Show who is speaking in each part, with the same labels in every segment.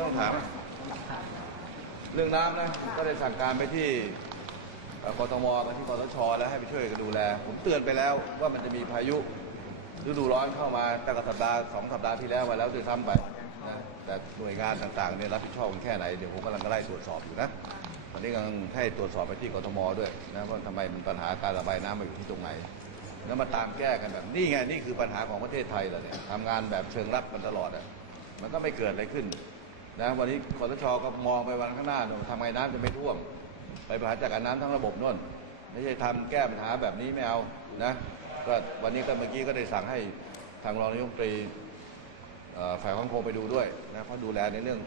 Speaker 1: ต้องถาม เรื่องน้ำนะ ก็ได้สั่งการไปที่เอ่อกทมกับที่กสชแล้วให้ไปช่วยกันดูแล ผมเตือนไปแล้วว่ามันจะมีพายุฤดูร้อนเข้ามาตั้งแต่สัปดาห์สองสัปดาห์ที่แล้วมาแล้วด้วยซ้ำไปนะแต่หน่วยงานต่างๆเนี่ยรับผิดชอบกันแค่ไหนเดี๋ยวผมกำลังไล่ตรวจสอบอยู่นะตอนนี้กำลังให้ตรวจสอบไปที่กทมด้วยนะว่าทำไมมันปัญหาการระบายน้ำมาอยู่ที่ตรงไหน แล้วมาตามแก้กันแบบนี่ไงนี่คือปัญหาของประเทศไทยเหรอเนี่ยทำงานแบบเชิงรับมันตลอดอะมันก็ไม่เกิดอะไรขึ้น นะวันนี้คอสชก็มองไปวันข้างหน้าหนูทำไงน้ำจะไม่ท่วม ไปบริหารจัดการน้ำทั้งระบบนู่นไม่ใช่ทำแก้ปัญหาแบบนี้ไม่เอานะก็วันนี้ก็เมื่อกี้ก็ได้สั่งให้ทางรองนายกตรีฝ่ายความมั่นคงไปดูด้วยนะเพราะดูแลในเรื่อง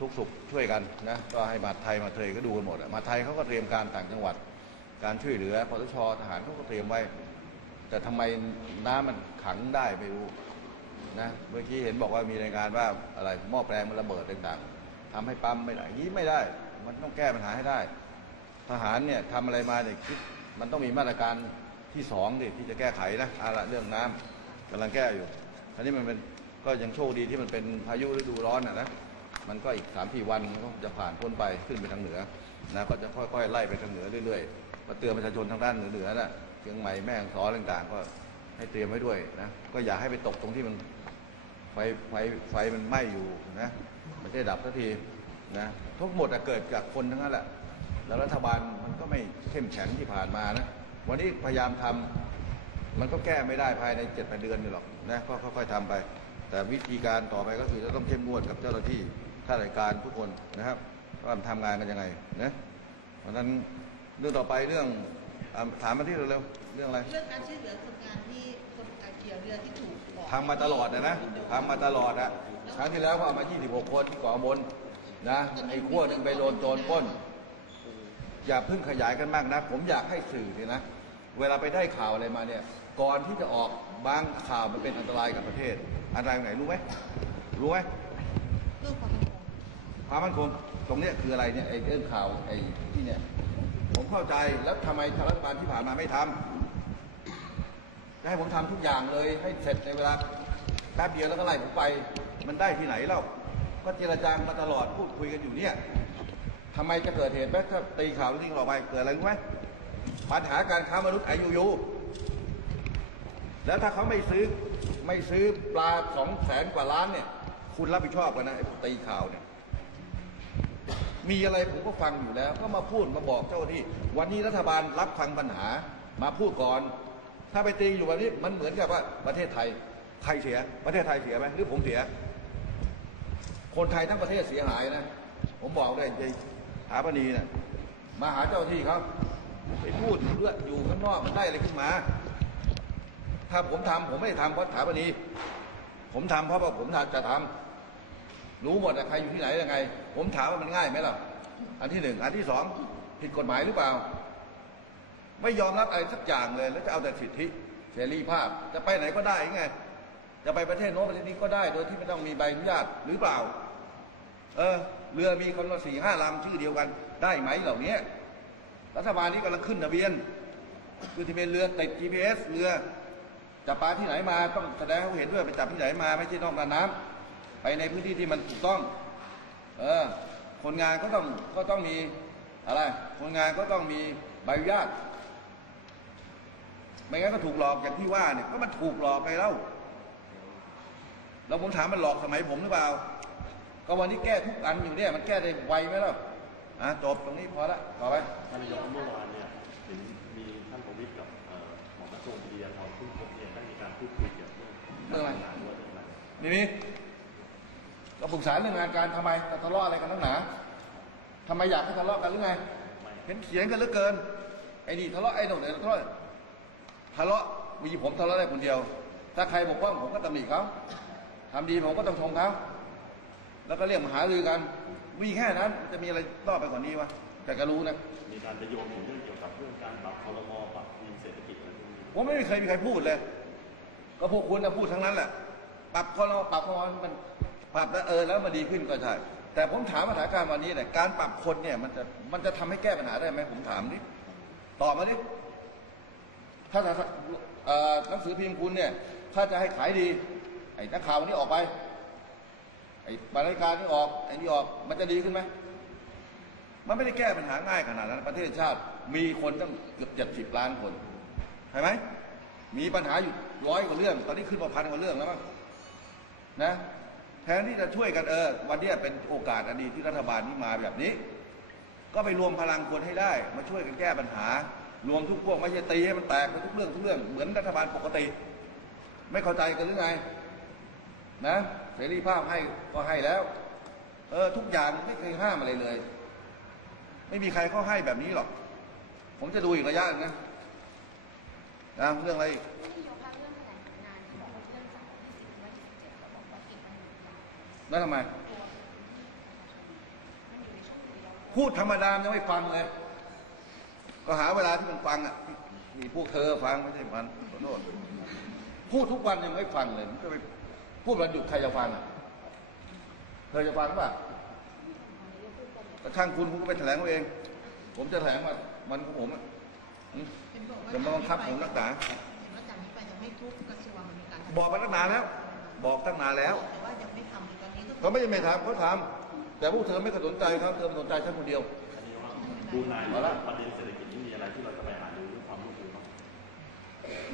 Speaker 1: ทุกสุขช่วยกันนะก็ให้มาไทยมาเทยก็ดูกันหมดอะมาไทยเขาก็เตรียมการต่างจังหวัด การช่วยเหลือคอสชทหารเขาก็เตรียมไว้ แต่ทำไมน้ำมันขังได้ไม่รู้ นะเมื่อกี้เห็นบอกว่ามีรายงานว่าอะไรหม้อแปลงมันระเบิดต่างๆทำให้ปั๊มไม่ได้นี้ไม่ได้ มันต้องแก้ปัญหาให้ได้ ทหารเนี่ยทำอะไรมาเนี่ยคิดมันต้องมีมาตรการที่สองดิที่จะแก้ไขนะอาละเรื่องน้ำกำลังแก้อยู่อันนี้มันเป็นก็ยังโชคดีที่มันเป็นพายุฤดูร้อนนะนะมันก็อีกสามสี่วันมันก็จะผ่านพ้นไปขึ้นไปทางเหนือนะก็จะค่อยๆไล่ไปทางเหนือเรื่อยๆมาเตือนประชาชนทางด้านเหนือๆนะเชียงใหม่แม่ฮ่องสอนต่างๆก็ ให้เตรียมไว้ด้วยนะก็อย่าให้ไปตกตรงที่มันไฟไฟไฟมันไหม้อยู่นะไม่ใช่ดับสักทีนะทั้งหมดเกิดจากคนทั้งนั้นแหละ แล้วรัฐบาลมันก็ไม่เข้มแข็งที่ผ่านมานะวันนี้พยายามทำมันก็แก้ไม่ได้ภายในเจ็ดแปดเดือนนี่หรอกนะก็ค่อยๆทำไป แต่วิธีการต่อไปก็คือจะต้องเข้มงวดกับเจ้าหน้าที่ข้าราชการทุกคนนะครับว่ามันทำงานกันยังไงนะเพราะฉะนั้นเรื่องต่อไปเรื่องถามมาที่เราเร็ว เรื่องอะไร
Speaker 2: เรื่องการช่วยเหลือคนงานที่คนเกี่ยวเรือที่ถูกบอก
Speaker 1: ทำมาตลอดนะนะทำมาตลอดอะครั้งที่แล้วก็เอามา 26 คนที่เกาะมนนะไอ้ขั้วหนึ่งไปโดนโจรปล้น อย่าเพิ่งขยายกันมากนะ ผมอยากให้สื่อเนี่ยนะ เวลาไปได้ข่าวอะไรมาเนี่ย ก่อนที่จะออกบางข่าวมันเป็นอันตรายกับประเทศ อันตรายตรงไหนรู้ไหมรู้ไหม
Speaker 2: เรื่องความมั่นคง
Speaker 1: ความมั่นคงตรงเนี้ยคืออะไรเนี่ยไอ้เรื่องข่าวไอ้ที่เนี่ยผมเข้าใจแล้วทำไมทางรัฐบาลที่ผ่านมาไม่ทำ จะให้ผมทำทุกอย่างเลย ให้เสร็จในเวลาแป๊บเดียวแล้วก็ไล่ผมไป มันได้ที่ไหนเล่าก็เจรจามาตลอดพูดคุยกันอยู่เนี่ยทำไมจะเกิดเหตุไหมถ้าตีข่าวเรื่องนี้ออกไปเกิดอะไรรู้ไหมปัญหาการค้ามนุษย์ไอยูยูแล้วถ้าเขาไม่ซื้อไม่ซื้อปลาสองแสนกว่าล้านเนี่ย คุณรับผิดชอบกันนะไอ้ตีข่าวเนี่ยมีอะไรผมก็ฟังอยู่แล้ว ก็มาพูดมาบอกเจ้าหน้าที่ วันนี้รัฐบาลรับฟังปัญหามาพูดก่อน ถ้าไปตีอยู่แบบนี้มันเหมือนกับว่าประเทศไทยใครเสีย ประเทศไทยเสียไหมหรือผมเสีย คนไทยทั้งประเทศเสียหายนะ ผมบอกได้ใจหาปณีนะมาหาเจ้าหน้าที่เขาไปพูดเรื่องอยู่ข้างนอกมันได้อะไรขึ้นมา ถ้าผมทำผมไม่ได้ทำเพราะถาปณีผมทำเพราะว่าผมจะทำรู้หมดอะใครอยู่ที่ไหนยังไง ผมถามว่ามันง่ายไหมล่ะ อันที่หนึ่งอันที่สองผิดกฎหมายหรือเปล่า ไม่ยอมรับอะไรสักอย่างเลย แล้วจะเอาแต่สิทธิเสรีภาพ จะไปไหนก็ได้ไง จะไปประเทศโน้นประเทศนี้ก็ได้ โดยที่ไม่ต้องมีใบอนุญาตหรือเปล่า เออ เรือมีคนละสี่ห้าลำชื่อเดียวกัน ได้ไหมเหล่านี้รัฐบาลนี้กำลังขึ้นทะเบียนคือทะเบียนเรือติด GPS เรือจับปลาที่ไหนมาต้องแสดงให้เขาเห็นด้วยไปจับที่ไหนมาไม่ใช่นอกน้ำไปในพื้นที่ที่มันถูกต้อง เออคนงานก็ต้องก็ต้องมีอะไร คนงานก็ต้องมีใบอนุญาต ไม่งั้นก็ถูกหลอกอย่างที่ว่าเนี่ยก็มันถูกหลอกไปแล้วแล้วผมถามมันหลอกสมัยผมหรือเปล่า ก็วันนี้แก้ทุกอันอยู่เนี่ยมันแก้ได้ไวไหมล่ะอะจบตรงนี้พอละต่อไป
Speaker 3: ท่านนายกเมื่อวานเนี่ยเห็นมีท่านประวิตรกับเอ่อหมอกระทรวงปริยาธรซึ่งผมเองได้มีการพูดคุยเกี่ยวกับเรื่องการทำงานด้วยเรื่องนั้น
Speaker 1: นี่นี่ก็ปรึกษาเรื่องงานการทำไมจะทะเลาะอะไรกันนักหนาทำไมอยากให้ทะเลาะกันหรือไง เห็นเสียงกันเหลือเกินไอ้นี่ทะเลาะไอ้หนุ่มเนี่ยทะเลาะทะเลาะมีผมทะเลาะได้คนเดียว ถ้าใครบกพร่องผมก็ตำหนิเขาทำดีผมก็ต้องชมเขาแล้วก็เรียกมาหารือกันมีแค่นั้นจะมีอะไรต่อไปกว่านี้วะแต่ก็รู้นะ
Speaker 3: มีการไปโยงถึงเรื่องเกี่ยวกับเรื่องการปรับคอรมอปรับทีมเศรษฐกิจอะไรพวกนี้
Speaker 1: ผมไม่มีเคยมีใครพูดเลย ก็พวกคุณนะพูดทั้งนั้นแหละปรับคอรมอปรับคอรมอมันปรับแล้วเออแล้วมันดีขึ้นก็ใช่แต่ผมถามสถานการณ์วันนี้เนี่ยการปรับคนเนี่ยมันจะมันจะทำให้แก้ปัญหาได้ไหมผมถามดิตอบมาดิ ถ้าหนังสือพิมพ์คุณเนี่ย ถ้าจะให้ขายดี ไอ้นักข่าววันนี้ออกไป ไอ้บริการที่ออก ไอ้นี่ออก มันจะดีขึ้นไหม มันไม่ได้แก้ปัญหาง่ายขนาดนั้น ประเทศชาติมีคนตั้งเกือบเจ็ดสิบล้านคนใช่ไหม มีปัญหาอยู่ร้อยกว่าเรื่อง ตอนนี้ขึ้นมาพันกว่าเรื่องแล้วมั้งนะ แทนที่จะช่วยกันเออ วันเนี้ยเป็นโอกาสอันดีที่รัฐบาลนี้มาแบบนี้ ก็ไปรวมพลังคนให้ได้ มาช่วยกันแก้ปัญหา รวมทุกพวกไม่ใช่ตีให้มันแตกไปทุกเรื่องทุกเรื่องเหมือนรัฐบาลปกติ ไม่เข้าใจกันหรือไงนะเสรีภาพให้ก็ให้แล้ว เออทุกอย่างไม่เคยห้ามอะไรเลย ไม่มีใครเขาให้แบบนี้หรอก ผมจะดูอีกระยะนึงนะนะเรื่องอะไรอีก
Speaker 4: ที่ยกเรื่องแล้วทำ
Speaker 1: ไม พูดธรรมดายังไม่ฟังเลย ก็หาเวลาที่มันฟังอะนี่พวกเธอฟังไม่ใช่มันขอโทษพูดทุกวันยังไม่ฟังเลยมันก็ไปพูดวันหยุดใครจะฟังอะเธอจะฟังป่ะก็ช่างคุณคุณก็ไปแถลงเอาเอง ผมจะแถลงว่ามันของผมอะอืม
Speaker 2: เห็นบอกว่า
Speaker 1: จะมาบังคับผมนักหนา
Speaker 2: เห็นว่าจากนี้ไปจะไม่ทุกกระทรวงมีการ
Speaker 1: บอกมาตั้งนานแล้ว บอกตั้งนานแล้ว
Speaker 2: แต่ว่ายังไม่ทำตอนนี้ก็
Speaker 1: เขาไม่ได้ไม่ทำเขาทำแต่พวกเธอไม่เคยสนใจครับเธอสนใจฉันคนเดียว
Speaker 3: อันนี้ว่าดูนาย
Speaker 1: เอาละ
Speaker 3: ประเด็นเศรษฐ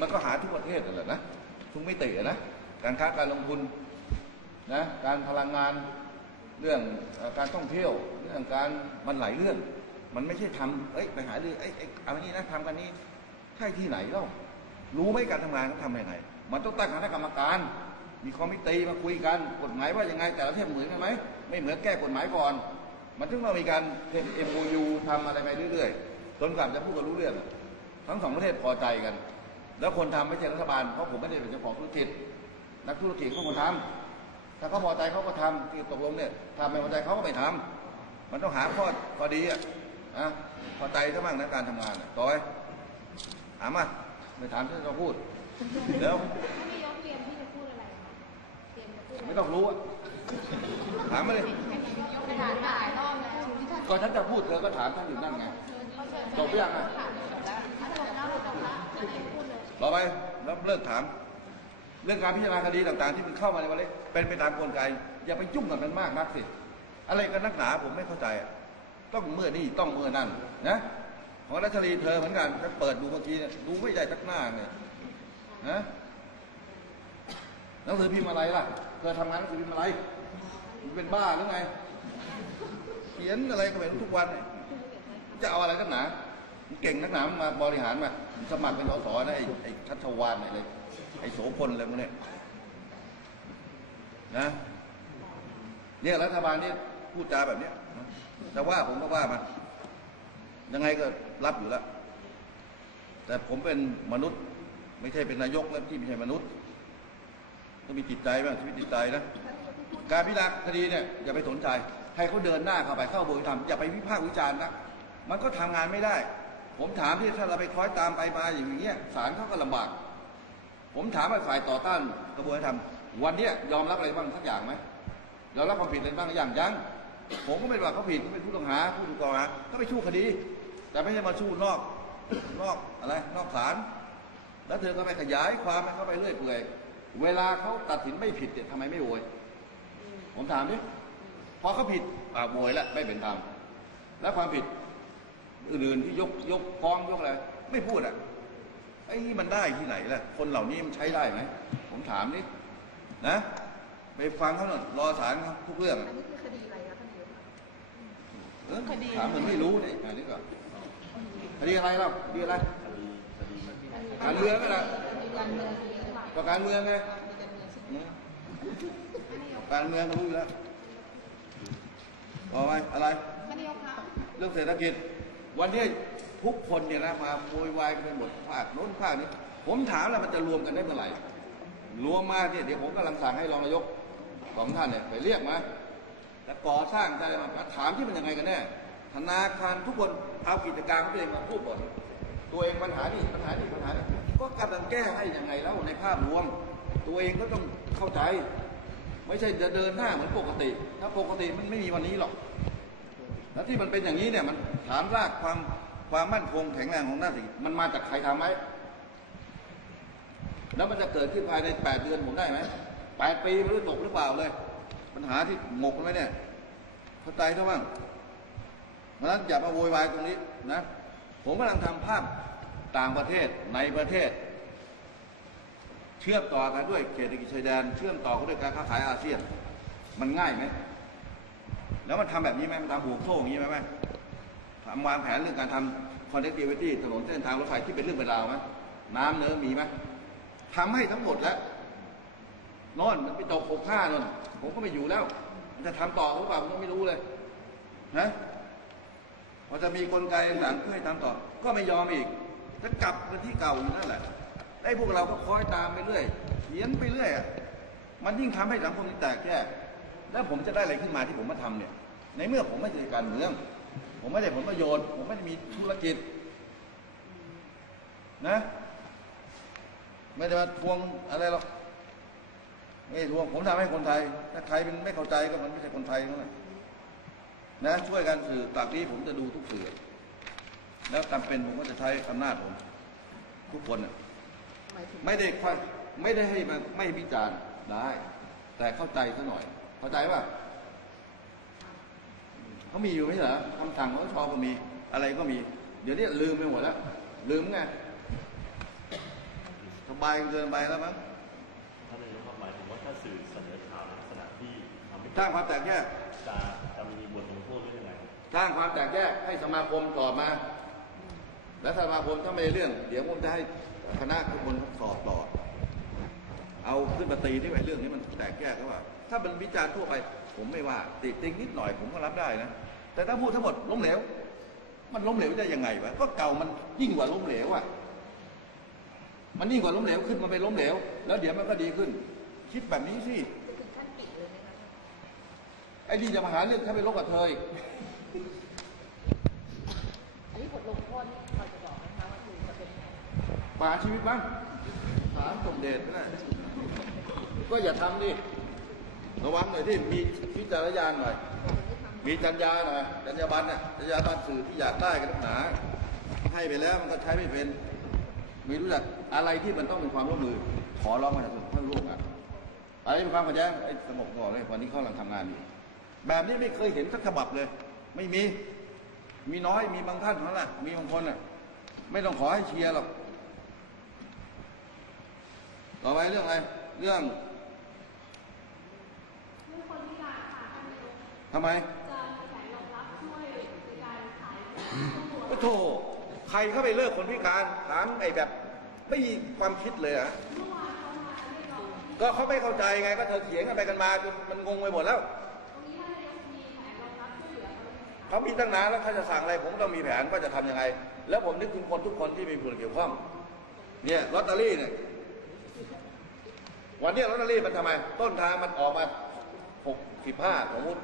Speaker 3: มั
Speaker 1: นก็หาทุกประเทศนั่นแหละนะทุกมิติอะนะ การค้าการลงทุนนะการพลังงานเรื่องการท่องเที่ยวเรื่องการมันหลายเรื่อง มันไม่ใช่ทำเอ้ยไปหาเรื่องเอ้ยเอาอันนี้นะทำกันนี้ใช่ที่ไหนเล่ารู้ไหมการทำงานเขาทำยังไง มันต้องตั้งคณะกรรมการ มีคอมมิตี้มาคุยกันกฎหมายว่ายังไง แต่ละประเทศเหมือนกันไหมไม่เหมือนแก้กฎหมายก่อน มันถึงเรามีการเซ็น MOU ทำอะไรไปเรื่อยๆจนกว่าจะพูดกันรู้เรื่อง ทั้งสองประเทศพอใจกัน แล้วคนทำไม่ใช่รัฐบาลเพราะผมไม่ได้เป็นเจ้าของธุรกิจ นักธุรกิจเขาคนทำถ้าเขาพอใจเขาก็ทำที่ตกลงเนี่ยถ้าไม่พอใจเขาก็ไม่ทำมันต้องหาข้อพอดีอะนะพอใจซะบ้างนะการทำงานอะต่อยถามมาไม่ถามที่เราพูดเดี๋ยว
Speaker 4: ถ้านายกเตรียมที่จะพูดอะไรคะเตรียมจะพูดอะไร
Speaker 1: ไม่ต้องรู้อะถามมาเลย
Speaker 4: ไปถามหลายรอบแล้ว
Speaker 1: ก็ฉันจะพูดเธอก็ถามท่านอยู่นั่นไงจบหรือยังอะ
Speaker 4: ถ้าจบแล้วเราจะพักจะได้
Speaker 1: รอไปแล้วเลิกถาม เรื่องการพิจารณาคดีต่าง ๆ ที่มันเข้ามาในวันนี้เป็นไปตามกลไกอย่าไปยุ่งกับมันมากนักสิอะไรกันนักหนาผมไม่เข้าใจ ต้องเมื่อนี่ต้องเมื่อนั่นนะของรัชรีเธอเหมือนกันฉันเปิดดูเมื่อกี้ดูไม่ใหญ่สักหน้าเนี่ยนะหนังสือพิมพ์อะไรล่ะเธอทำงานหนังสือพิมพ์อะไรมันเป็นบ้าหรือไงเขียนอะไรก็ไม่รู้ทุกวันจะเอาอะไรนักหนา เก่งนักหนามมาบริหารมาสมัครเป็นสสนะไอ้ไอ้ชัชวานไอ้เลยไอ้โสพลอะไรพวกเนี้ยนะเนี่ยรัฐบาลนี่พูดจาแบบเนี้ยแต่ว่าผมก็ว่ามันยังไงก็รับอยู่แล้วแต่ผมเป็นมนุษย์ ไม่ใช่เป็นนายกแล้วที่ไม่ใช่มนุษย์ต้องมีจิตใจบ้างชีวิตจิตใจนะการพิจารณาคดีเนี่ยอย่าไปสนใจให้เขาเดินหน้าเข้าไปเข้าบริธรรมอย่าไปวิพากษ์วิจารณ์นะมันก็ทำงานไม่ได้ ผมถามที่ถ้าเราไปคล้อยตามไปมาอย่างเงี้ยศาลเขาก็ลำบาก ผมถามว่าฝ่ายต่อต้านกระบวนการธรรมวันเนี้ยยอมรับอะไรบ้างสักอย่างไหมยอมรับความผิดอะไรบ้างอยังยังผมก็ไม่ได้ว่าเขาผิดเขาเป็นผู้ต้องหาผู้ถูกกล่าวหาก็ไปสู้คดี แต่ไม่ใช่มาสู้นอกนอกอะไรนอกศาลแล้วเธอก็ไปขยายความให้เขาไปเรื่อยเปื่อยเวลาเขาตัดสินไม่ผิดเนี่ยทำไมไม่โวยผมถามดิพอเขาผิดอ่าโวยแล้วไม่เป็นธรรมแล้วความผิด อื่นๆที่ยกยกฟ้องยกอะไรไม่พูดอะไอ้นี่มันได้ที่ไหนล่ะ คนเหล่านี้มันใช้ได้ไหมผมถามนินะไปฟังเขาหน่อยรอศาลเขาทุกเรื่อง
Speaker 4: อันนี้คือคดีอะไรคะท่านนายก
Speaker 1: เออถามเหมือนไม่รู้ดิอันนี้ก่อนคดีอะไรเล่าคดีอะไร
Speaker 3: คดีคดี
Speaker 1: การเมืองก็ได้
Speaker 2: การเมืองมีหรือเปล่า
Speaker 1: ก็การเมืองไง
Speaker 2: มีการเมืองใช่ไหม
Speaker 1: อืมการเมืองรู้อยู่แล้วต่อไปอะไร
Speaker 4: ท่านนายกคะ
Speaker 1: เรื่องเศรษฐกิจ วันนี้ทุกคนเนี่ยนะมาโวยวายกันไปหมดภาคโน้นภาคนี้ ผมถามแล้วมันจะรวมกันได้เมื่อไหร่ รวมมาเนี่ยเดี๋ยวผมกำลังสั่งให้รองนายกสองท่านเนี่ยไปเรียกมาแล้วก่อสร้างอะไรมาถามที่มันยังไงกันแน่ธนาคารทุกคนเอากิจการของตัวเองมาพูดก่อนตัวเองปัญหานี่ปัญหานี่ปัญหานี่ก็กำลังแก้ให้ยังไงแล้วในภาพรวม ตัวเองก็ต้องเข้าใจ ไม่ใช่จะเดินหน้าเหมือนปกติ ถ้าปกติมันไม่มีวันนี้หรอก แล้วที่มันเป็นอย่างนี้เนี่ยมันฐานรากความความมั่นคงแข็งแรงของหน้าสิงมันมาจากใครทำไหมแล้วมันจะเกิดขึ้นภายในแปดเดือนผมได้ไหมแปดปีไม่รู้จบหรือเปล่าเลย ปัญหาที่หมกไว้เนี่ยเข้าใจเท่าบ้างเพราะนั้นอย่ามาโวยวายตรงนี้นะ ผมกำลังทำภาพต่างประเทศในประเทศ เชื่อมต่อกันด้วยเขตเศรษฐกิจชายแดน เชื่อมต่อกันด้วยการค้าขายอาเซียน มันง่ายไหม แล้วมันทำแบบนี้ไหมมันทำห่วงโซ่อย่างนี้ไหมไหมทำวางแผนเรื่องการทำ connectivity ถนนเส้นทางรถไฟที่เป็นเรื่องเป็นราวไหมน้ำเนื้อมีไหมทำให้ทั้งหมดแล้วนอนมันไปตกหกห้านนผมก็ไม่อยู่แล้ว มันจะทำต่อหรือเปล่าผมก็ไม่รู้เลยนะพอจะมีกลไกต่างเพื่อให้ทำต่อ ก็ไม่ยอมอีกถ้ากลับไปที่เก่าอยู่นั่นแหละไอ้พวกเราก็คอยตามไปเรื่อยเขียนไปเรื่อยอะมันยิ่งทำให้สังคมนี้แตกแยก แล้วผมจะได้อะไรขึ้นมาที่ผมมาทำเนี่ย ในเมื่อผมไม่ได้การเมือง ผมไม่ได้ผลประโยชน์ ผมไม่ได้มีธุรกิจ นะ ไม่ได้มาทวงอะไรหรอกไม่ได้ทวงผมทำให้คนไทย ถ้าใครเป็นไม่เข้าใจก็มันไม่ใช่คนไทยนั่นแหละนะช่วยกันสื่อตากนี้ผมจะดูทุกสื่อ แล้วจำเป็นผมก็จะใช้อำนาจผมทุกคนน่ะ
Speaker 2: หมายถึง
Speaker 1: ไม่ได้ควไม่ได้ให้มันไม่วิจารณ์ได้ แต่เข้าใจซะหน่อย เข้าใจป่ะเขามีอยู่ไม่ใช่เหรอคำสั่งของชอก็มี อะไรก็มี เดี๋ยวนี้ลืมไปหมดแล้ว ลืมไงสบายเกินไปแล้วมั้ง
Speaker 3: ท่านนายกครับหมายถึงว่าถ้าสื่อเสนอข่าวในลักษณะที่ทำให้
Speaker 1: สร้างความแตกแยก
Speaker 3: จะจะมีบทลงโทษหรือยังไง
Speaker 1: สร้างความแตกแยกให้สมาคมสอบมา และสมาคมถ้าไม่ได้เรื่อง เดี๋ยวผมจะให้คณะทุกคนสอบต่อ เอาขึ้นมาตีที่ไอ้เรื่องนี้มันแตกแยกก็ว่า ถ้าเป็นวิจารณ์ทั่วไป ผมไม่ว่าติติงนิดหน่อยผมก็รับได้นะ แต่ถ้าพูดทั้งหมดล้มเหลว มันล้มเหลวได้ยังไงวะก็เก่ามันยิ่งกว่าล้มเหลวอะ มันยิ่งกว่าล้มเหลวขึ้นมาเป็นล้มเหลว แล้วเดี๋ยวมันก็ดีขึ้น คิดแบบนี้สิ
Speaker 4: จะถึงขั้นปิดเลยไหมคะ
Speaker 1: ไอ้นี่จะมาหาเรื่องถ้าไปลบกับเธออีก
Speaker 4: อันนี้บทลงโทษนี่พอจะบอกไหมคะว่าคือจะเป็นยังไง
Speaker 1: ป่าชีวิตบ้างถามสมเด็จนะก็อย่าทำดิ ระวังหน่อยที่มีวิจารณญาณหน่อย มีจรรยาหน่อยจรรยาบรรณน่ะจรรยาบรรสื่อที่อยากได้กันหนา ให้ไปแล้วมันก็ใช้ไม่เป็นไม่รู้จักอะไรที่มันต้องเป็นความร่วมมือ ขอร้องประชาชนเพื่อร่วมกันอะไรเป็นความขัดแย้งไอ้สงบก่อนเลยวันนี้เขากำลังทำงานอยู่แบบนี้ไม่เคยเห็นสักฉบับเลย ไม่มี มีน้อยมีบางท่านเท่านั้นแหละมีบางคนน่ะ ไม่ต้องขอให้เชียร์หรอกต่อไปเรื่องอะไร เรื่องทำไมโอ้โถใครเข้าไปเลิกคนพิการถามไอ้แบบไม่มีความคิดเลยอะก็เขาไม่เข้าใจไงก็เธอเถียงกันไปกันมาจนมันงงไปหมดแล้วเขามีตั้งนานแล้วเขาจะสั่งอะไรผมต้องมีแผนว่าจะทำยังไง แล้วผมนึกถึงคนทุกคนที่มีส่วนเกี่ยวข้อง เนี่ยลอตเตอรี่เนี่ยวันเนี้ยลอตเตอรี่มันทำไม ต้นทางมันออกมาหกสิบห้าสมมติ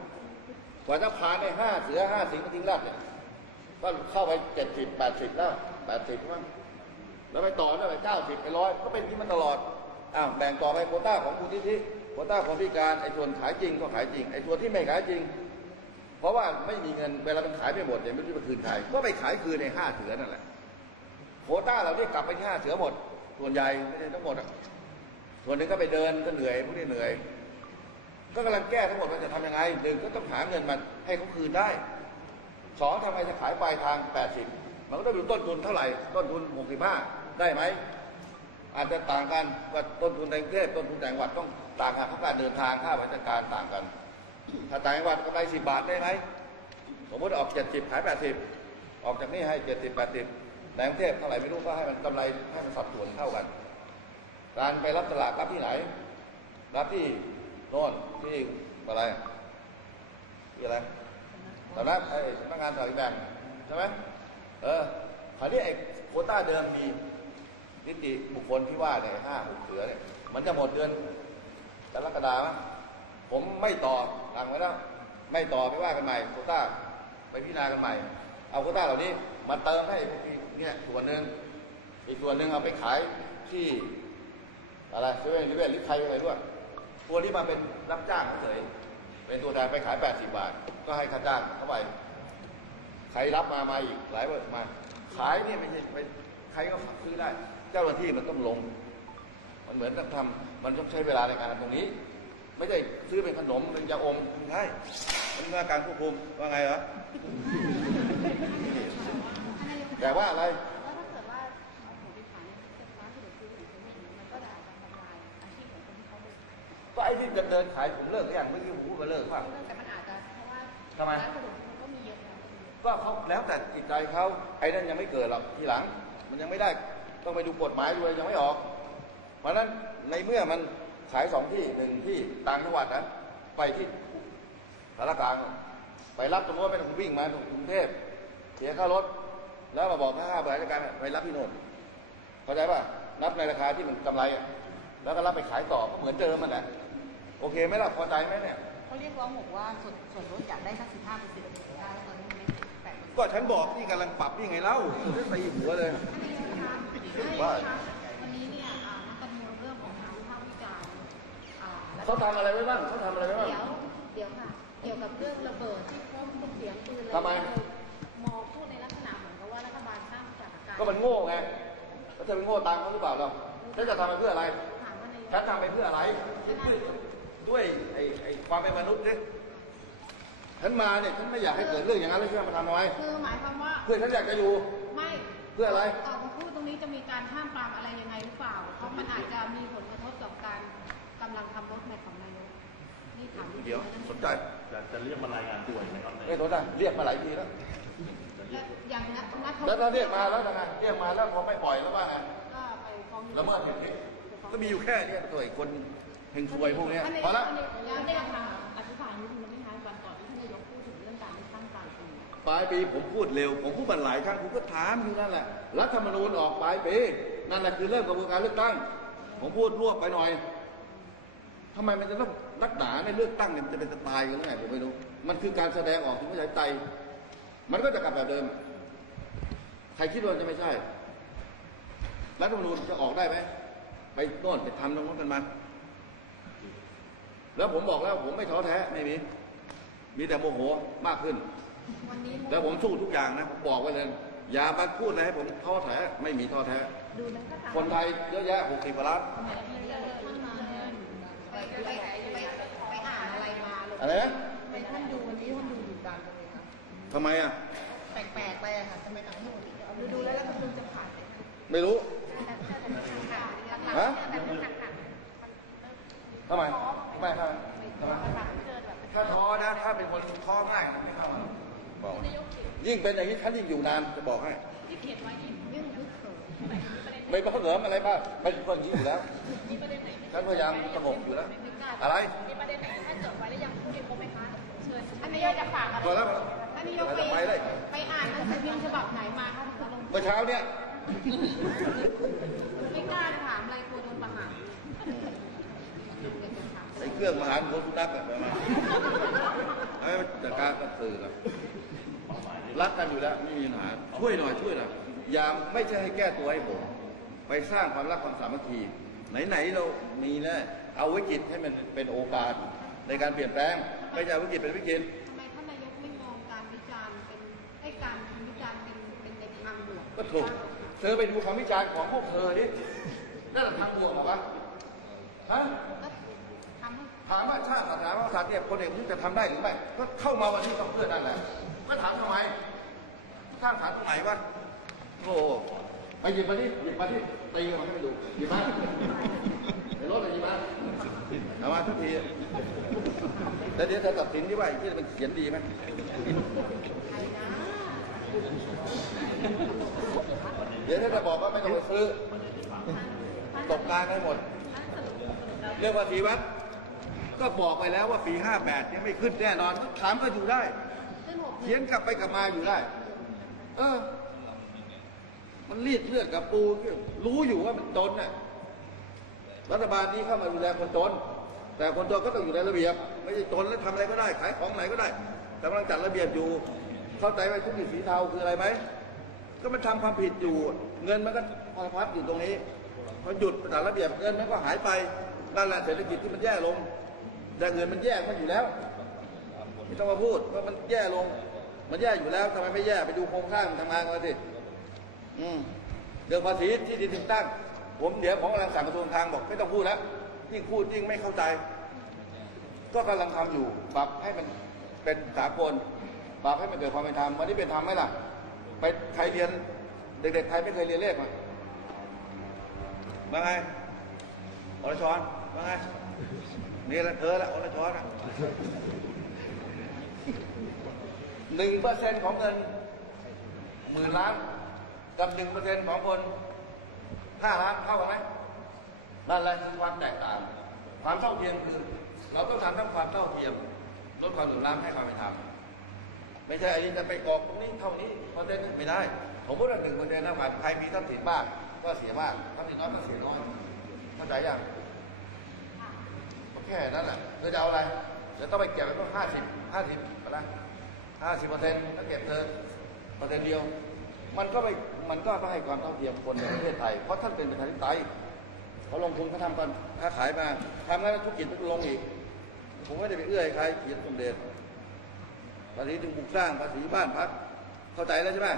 Speaker 1: กว่าจะผ่านในห้าเสือห้าสิงห์ทิ้งรัดเนี่ยก็เข้าไปเจ็ดสิบแปดสิบแล้วแปดสิบมั้งแล้วไปต่อได้ไปเก้าสิบไปร้อยก็เป็นที่มันตลอดอ้าวแบ่งต่อไปโคต้าของคุณทิธิโคต้าคนพิการไอ้ส่วนขายจริงก็ขายจริงไอ้ส่วนที่ไม่ขายจริง เพราะว่าไม่มีเงินเวลามันขายไปหมดเนี่ยไม่รู้จะคืนใครก็ไปขายคืนในห้าเสือนั่นแหละโคต้าเราเนี่ยกลับไปที่ห้าเสือหมด ส่วนใหญ่ไม่ใช่ทั้งหมดอะส่วนหนึ่งก็ไปเดินก็เหนื่อยพวกนี้เหนื่อย ก็กำลังแก้ทั้งหมดว่าจะทำยังไงหนึ่งก็ต้องหาเงินมันให้เขาคืนได้สองทำไงจะขายปลายทางแปดสิบมันก็ต้องดูต้นทุนเท่าไหร่ ต้นทุนหกสิบห้าได้ไหม อาจจะต่างกันว่าต้นทุนในกรุงเทพต้นทุนแต่งวัดต้องต่างกันเพราะการเดินทางค่าบริการต่างกัน ถ้าต่างจังหวัดกำไรสิบบาทได้ไหมสมมติออกเจ็ดสิบขายแปดสิบออกจากนี่ให้เจ็ดสิบแปดสิบในกรุงเทพเท่าไหร่ไม่รู้ก็ให้มันกำไรให้มันสัดส่วนเท่ากัน การไปรับตลาดรับที่ไหน รับที่ โน่นที่อะไรที่อะไรสำนักไอ้สำนักงานสลากกินแบ่งใช่ไหมเออคราวนี้ไอ้โควต้าเดิมมีนิติบุคคลที่ว่าเนี่ยห้าหกเสือเนี่ยมันจะหมดเดือนกรกฎาคมผมไม่ต่อหลังไว้แล้วไม่ต่อไปว่ากันใหม่โควต้าไปพิจารณากันใหม่ เอาโควต้าเหล่านี้มาเติมให้พวกีเนี่ยส่วนหนึ่งอีกส่วนหนึ่งเอาไปขายที่อะไรเซเว่นหรือเวทหรือใครอะไรด้วย ตัวนี้มาเป็นรับจ้างเฉยเป็นตัวแทนไปขาย 80 บาท ก็ให้ค่าจ้างเข้าไปใครรับมามาอีกหลายเบิร์มา ขายเนี่ยไม่ใช่ไปใครก็ซื้อได้ เจ้าหน้าที่มันต้องลง มันเหมือนกับทำมันต้องใช้เวลาในการทำตรงนี้ ไม่ได้ซื้อซื้อเป็นขนมเป็นยาอมไม่ใช่มันว่าการควบคุมว่าไงเหรอแต่ว่าอะไร
Speaker 4: ก็ไอ้ที่เดิ
Speaker 1: นขายผมเลิกหรือยังเมื่อกี้ผมพูดมาเลิกป่ะ
Speaker 4: แต่มันอาจจะเพราะว่า
Speaker 1: ทำไม
Speaker 4: ร้านสะดวกซื้อมันก็มีเยอะนะ
Speaker 1: ก็เขาแล้วแต่จิตใจเขาไอ้นั่นยังไม่เกิดหรอกทีหลัง มันยังไม่ได้ต้องไปดูกฎหมายด้วยยังไม่ออก เพราะฉะนั้นในเมื่อมันขายสองที่หนึ่งที่ต่างจังหวัดนะไปที่สารกลางไปรับตรงโน้นไม่ต้องวิ่งมาถึงกรุงเทพเสียค่ารถ แล้วมาบอกค่าบริการไปรับที่โน่นเข้าใจป่ะนับในราคาที่มันกำไรอะแล้วก็รับไปขายต่อก็เหมือนเดิมมันแหละ โอเคไหมล่ะพอใจไหมเนี่ย
Speaker 2: เขาเรียกร้องบอกว่าส่วนส่วนลดอยากได้สักสิบห้าเปอร์เซ็นต์ได้ตอนนี้มันไม่ถึงแปดเปอร์เซ็นต์
Speaker 1: ก็ฉันบอกนี่กำลังปรับนี่ไงเล่าตีหัวเลย ว่า
Speaker 4: วันนี้เนี่ยอ่านักการเมืองเรื่องของการวิพากษ์วิจารณ์อ่าแล้ว
Speaker 1: เขาทำอะไรไว้บ้างเขาทำอะไรไว้บ้าง
Speaker 4: เดี๋ยวเดี๋ยวค่ะ เกี่ยวกับเรื่องระเบิดที่พบเสียงปืนอะไร
Speaker 1: ทำไม
Speaker 4: มองพูดในลักษณะเหมือนกับว่ารัฐบาลสร้างสถานการณ์
Speaker 1: ก็มันโง่ไงแล้วจะไปโง่ตามเขาหรือเปล่าเราแล้วจะทำไปเพื่ออะไร
Speaker 4: ถามว่าใน
Speaker 1: ฉันทำไปเพื่ออะไร ด้วยไอ้ไอ้ความเป็นมนุษย์เนี่ยฉันมาเนี่ยฉันไม่อยากให้เกิดเรื่องอย่างนั้นแล้วฉันมาทำทำไม
Speaker 4: คือหมายความว่า
Speaker 1: เพื่อฉันอยากจะอยู่
Speaker 4: ไม่
Speaker 1: เพื่ออะไร
Speaker 4: ออกมาพูดตรงนี้จะมีการห้ามปรามอะไรยังไงหรือเปล่า เพราะมันอาจจะมีผลกระทบกับการกำลังทำรถแมพของนายกนี่ถามนิ
Speaker 1: เดี๋ยว
Speaker 4: นะ
Speaker 1: สนใจ
Speaker 3: จะจะเรียกมารายงานตัวไหมครับใน
Speaker 1: ไม่สนใจเรียกมาหลายทีแล้ว
Speaker 4: อย่างนักนัก
Speaker 1: แล้วถ้าเรียกมาแล้วทำไงเรียกมาแล้วพอไม่ปล่อยแล้วว่าไง
Speaker 4: ก็ไปฟ้อง
Speaker 1: ละเมิดสิทธิก็มีอยู่แค่เนี้ตัวไอ้คน เฮงซวยพวกเนี้ยพอละ
Speaker 4: แล้วได้คำอธิบายนิดนึงได้ไหมวันก่อนที่ท่านนายกพูดถึงเรื่องการเลือกตั้งกลางปี
Speaker 1: ปลายปีผมพูดเร็ว ผมพูดมาหลายครั้งผมก็ถามอยู่นั่นแหละรัฐธรรมนูญออกปลายปีนั่นแหละคือเริ่มกระบวนการเลือกตั้ง ผมพูดรวบไปหน่อยทำไมมันจะต้องนักหนาในเลือกตั้งเนี่ยมันจะเป็นสไตล์กันหรือไงผมไม่รู้มันคือการแสดงออกถึงประชาธิปไตยมันก็จะกลับแบบเดิม ใครคิดว่าจะไม่ใช่รัฐธรรมนูญจะออกได้ไหมไปโน่นไปทำตรงนั้นกันมา แล้วผมบอกแล้วผมไม่ท้อแท้ไม่มี มีแต่โมโหมากขึ้น
Speaker 4: วันนี้
Speaker 1: แล้วผมสู้ทุกอย่างนะผมบอกไว้เลยอย่ามาพูดอะไรให้ผมท้อแท้ไม่มีท้อแท้
Speaker 4: ดูนั้นก็ตาม
Speaker 1: คนไทยเยอะแยะหกสิบกว่าล้าน
Speaker 4: ท่านมาไปไปไปไปอ่านอะไรมาเลย
Speaker 1: อะไรนะ
Speaker 2: ไปท่านดูวันนี้ท่านดูดุดันจังเลยค่ะ
Speaker 1: ทำไมอะ
Speaker 2: แปลกๆไปอะค่ะทำไมต่างหู
Speaker 4: ดูดูแล้วแล้วคุณจะผ่านไหม
Speaker 1: ไม่รู้ ฮะ ทำไมทำไมทำไมทำไมถ้าท้อนะ ถ้าเป็นคนท้อง่ายไม่เข้ามาบอกยิ่งเป็นอย่างนี้ท่านยิ่งอยู่นานจะบอกให้
Speaker 4: ที่เขียนไว้ยิ่งยิ่งเขิน
Speaker 1: ไม่ต้องเหนิมอะไรบ้างเป็นคนอย่างนี้อยู่แล้วฉันพยายามสงบอยู่แล้ว อะไร
Speaker 4: มีประเด็นไหนถ้านจดไว้แล้วยังพูดอีกครบไหมคะเชิญอันนี้จะฝากอะไร
Speaker 1: พอแล้ว
Speaker 4: อันนี้ยกไป
Speaker 1: ไป
Speaker 4: อ่านหนังสือพิมพ์ฉบับไหนมาคะ
Speaker 1: เมื่อเช้าเนี่ย
Speaker 4: ไม่กล้าถามอะไรกลัวโดนประหาร
Speaker 1: ไอ้ เครื่องมหารโคสุนัขแบบมาให้มันจัดการกับสื่อกับรักกันอยู่แล้วไม่มีปัญหาช่วยหน่อยช่วยหน่อยอย่าไม่ใช่ให้แก้ตัวให้ผม ไปสร้างความรักความสามัคคีไหนๆเรามีแล้วเอาวิกฤตให้มันเป็นโอกาสในการเปลี่ยนแปลงไม่ใช่เอาวิกฤตเป็นวิกฤต
Speaker 4: ทำไมท่านนายกไม่มองการวิจารณ์เป็นให้การวิจารณ์เป็นเป็นในทางบวก
Speaker 1: ก็ถูกเธอไปดูคำวิจารณ์ของพวกเธอดินั่นแหละทางบวกเหรอวะฮะ
Speaker 4: ก็ทำให้
Speaker 1: ถามว่าชาติศาสนาพระมหากษัตริย์เนี่ยพลเอกประยุทธ์จะทำได้หรือไม่ ก็เข้ามาวันนี้ก็เพื่อนั่นแหละก็ถามทำไมสร้างฐานตรงไหนวะโอ้ไปหยิบมาที่หยิบมาที่ตีกันมาให้ดูหยิบมาในรถเลยหยิบมาเอามาทุกทีแล้วเดี๋ยวเธอตัดสินที่ว่าไอ้ที่มันเขียนดีไหมเดี๋ยวถ้าจะบอกว่าไม่ต้องไปซื้อตกกลางให้หมด เรื่องภาษีวัด ก็บอกไปแล้วว่าปี 58ยังไม่ขึ้นแน่นอนถามก็อยู่ได้ เขียนกลับไปกลับมาอยู่ได้ เออ มันรีดเลือดกับปู รู้อยู่ว่ามันจนน่ะรัฐบาลนี้เข้ามาดูแลคนจน แต่คนจนก็ต้องอยู่ในระเบียบ ไม่ใช่จนแล้วทำอะไรก็ได้ ขายของไหนก็ได้แต่กำลังจัดระเบียบอยู่ เข้าใจว่าธุรกิจสีเทาคืออะไรไหมก็มันทำความผิดอยู่ เงินมันก็พอพับอยู่ตรงนี้พอหยุดจัดระเบียบเงินมันก็หายไปนั่นแหละเศรษฐกิจที่มันแย่ลง แต่เงินมันแย่มันอยู่แล้วไม่ต้องมาพูดว่ามันแย่ลง มันแย่อยู่แล้วทำไมไม่แย่ไปดูโครงสร้างมันทำงานกันสิอืมเรื่องภาษีที่ดินถึงตั้ง ผมเดี๋ยวผมกำลังสั่งกระทรวงทางบอกไม่ต้องพูดแล้วยิ่งพูดยิ่งไม่เข้าใจ ก็กำลังทำอยู่ปรับให้มันเป็นสากลปรับให้มันเกิดความเป็นธรรมวันนี้เป็นธรรมไหมล่ะ ไปใครเรียนเด็กๆใครไม่เคยเรียนเลขมามาไงอรชรมาไง นี่แหละเธอละอรชรอะหนึ่งเปอร์เซ็นต์ของเงินหมื่นล้าน กับหนึ่งเปอร์เซ็นต์ของคนห้าล้านเท่ากันไหมนั่นแหละคือความแตกต่าง ความเท่าเทียมคือ เราต้องทำทั้งความเท่าเทียมลดความเหลื่อมล้ำให้ความเป็นธรรมไม่ใช่อันนี้จะไปกรอกตรงนี้เท่านี้เปอร์เซ็นต์ไม่ได้ ผมพูดว่าหนึ่งเปอร์เซ็นต์นะผ่านใครมีทรัพย์สินมาก ก็เสียมากทรัพย์สินน้อยก็เสียน้อยเข้าใจยัง แค่นั้นแหละเราจะเอาอะไรเดี๋ยวต้องไปเก็บไว้ต้องห้าสิบห้าสิบไปละห้าสิบเปอร์เซ็นต์ถ้าเก็บเธอเปอร์เซ็นต์เดียว มันก็ไม่มันก็ต้องให้ความเท่าเทียมคนในประเทศไทย เพราะท่านเป็นประชาธิปไตยเขาลงทุนเขาทำกันค้าขายมาทำงานธุรกิจมันลงอีก ผมไม่ได้ไปเอื้อให้ใครเขียนสมเด็จภาษีถึงบุกสร้างภาษีบ้านพัก เข้าใจแล้วใช่ไหม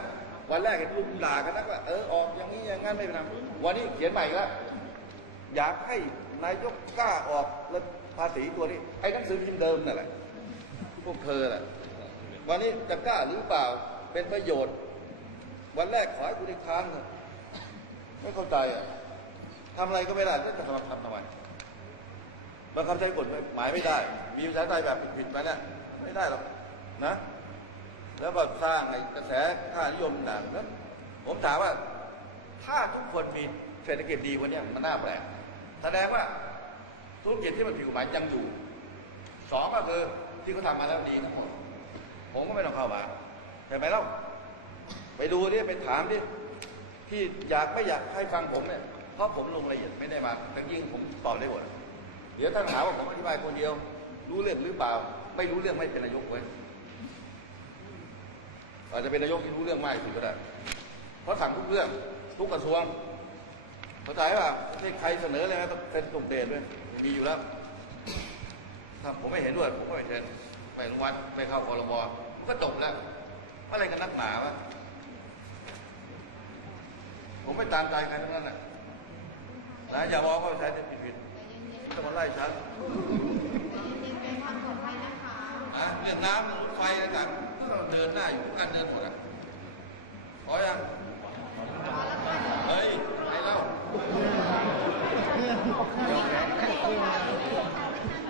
Speaker 1: วันแรกเห็นรูปด่ากันนักว่าเออออกอย่างนี้อย่างนั้นไม่เป็นไรวันนี้เขียนใหม่แล้วอยากให้ นายกกล้าออกลดภาษีตัวนี้ ไอ้หนังสือพิมพ์เดิมนั่นแหละ พวกเธอแหละ วันนี้จะกล้าหรือเปล่า เป็นประโยชน์ วันแรกขอให้คุณได้ค้างไม่เข้าใจอะทำอะไรก็ไม่ได้แล้วจะทำทำทำไมบังคับใช้กฎหมายไม่ได้ มีภาษาไทยแบบผิดๆมาเนี่ยไม่ได้หรอกนะ แล้วก็สร้างไอ้กระแสค่านิยมต่างๆนั้นผมถามว่า ถ้าทุกคนมีเศรษฐกิจดีกวันนี้มันน่าแปลก แสดงว่าธุรกิจที่มันผิดกฎหมายยังอยู่สองก็คือที่เขาทำมาแล้วดีทั้งหมดผมก็ไม่ต้องเข้ามาเห็นไหมเล่าไปดูดิไปถามดิที่อยากไม่อยากให้ฟังผมเนี่ยเพราะผมลงรายละเอียดไม่ได้มาแต่ยิ่งผมตอบได้หมดเดี๋ยวท่านหาว่าผมอธิบายคนเดียว รู้เรื่องหรือเปล่า ไม่รู้เรื่องไม่เป็นนายกเว้ยอาจจะเป็นนายกที่รู้เรื่องมากที่สุดก็ได้เพราะสั่งทุกเรื่องทุกกระทรวง เข้าใจป่ะที่ใครเสนออะไรนะต้องเป็นตรงเดชด้วยมีอยู่แล้วถ้าผมไม่เห็นด้วยผมก็ไม่เซ็นไปโรงวัลไปเข้าคอรมอมันก็จบแล้วอะไรกันนักหนาวะผมไม่ตามใจใครทั้งนั้นนะนะอย่ามองว่าใช้ผิดผิดๆจะมาไล่ฉัน
Speaker 4: เรื่
Speaker 1: องน้ำเรื่องรถไฟอะไรต่างเราเดินหน้าอยู่กการเดินหมดอะพอยังเฮ้ยไอ้เล่า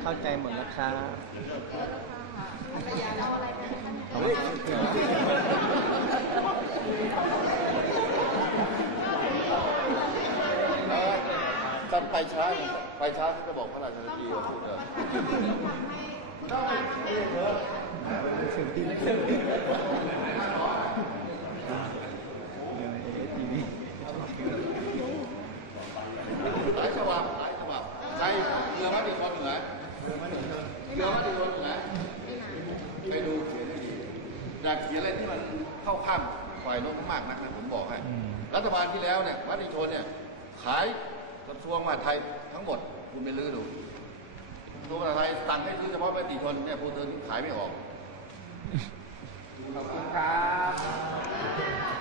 Speaker 5: เข้าใจหมดแล้วครับ
Speaker 2: เอาอะไรไปให้ท่าน
Speaker 1: เฮ้ยเออตอนไปช้า ไปช้าที่จะบอกพระราชนาทีว่าพูดเถอะหลายฉบับหลายฉบับใครเรือมาดีคนเหนือเรือมาดีคนเหนือไปดูเขียนให้ดีอยากเขียนอะไรที่มันเข้าข้ามฝ่ายโน้นมากนักนะผมบอกให้ รัฐบาลที่าธิชนเนี่ย ขายกระทรวงมหาดไทยทั้งหมด คุณไปลื้อดูกระทรวงมหาดไทยสั่งให้ซื้อเฉพาะวัดดิชนเนี่ยผู้เธอขายไม่ออก
Speaker 5: ขอบคุณครับ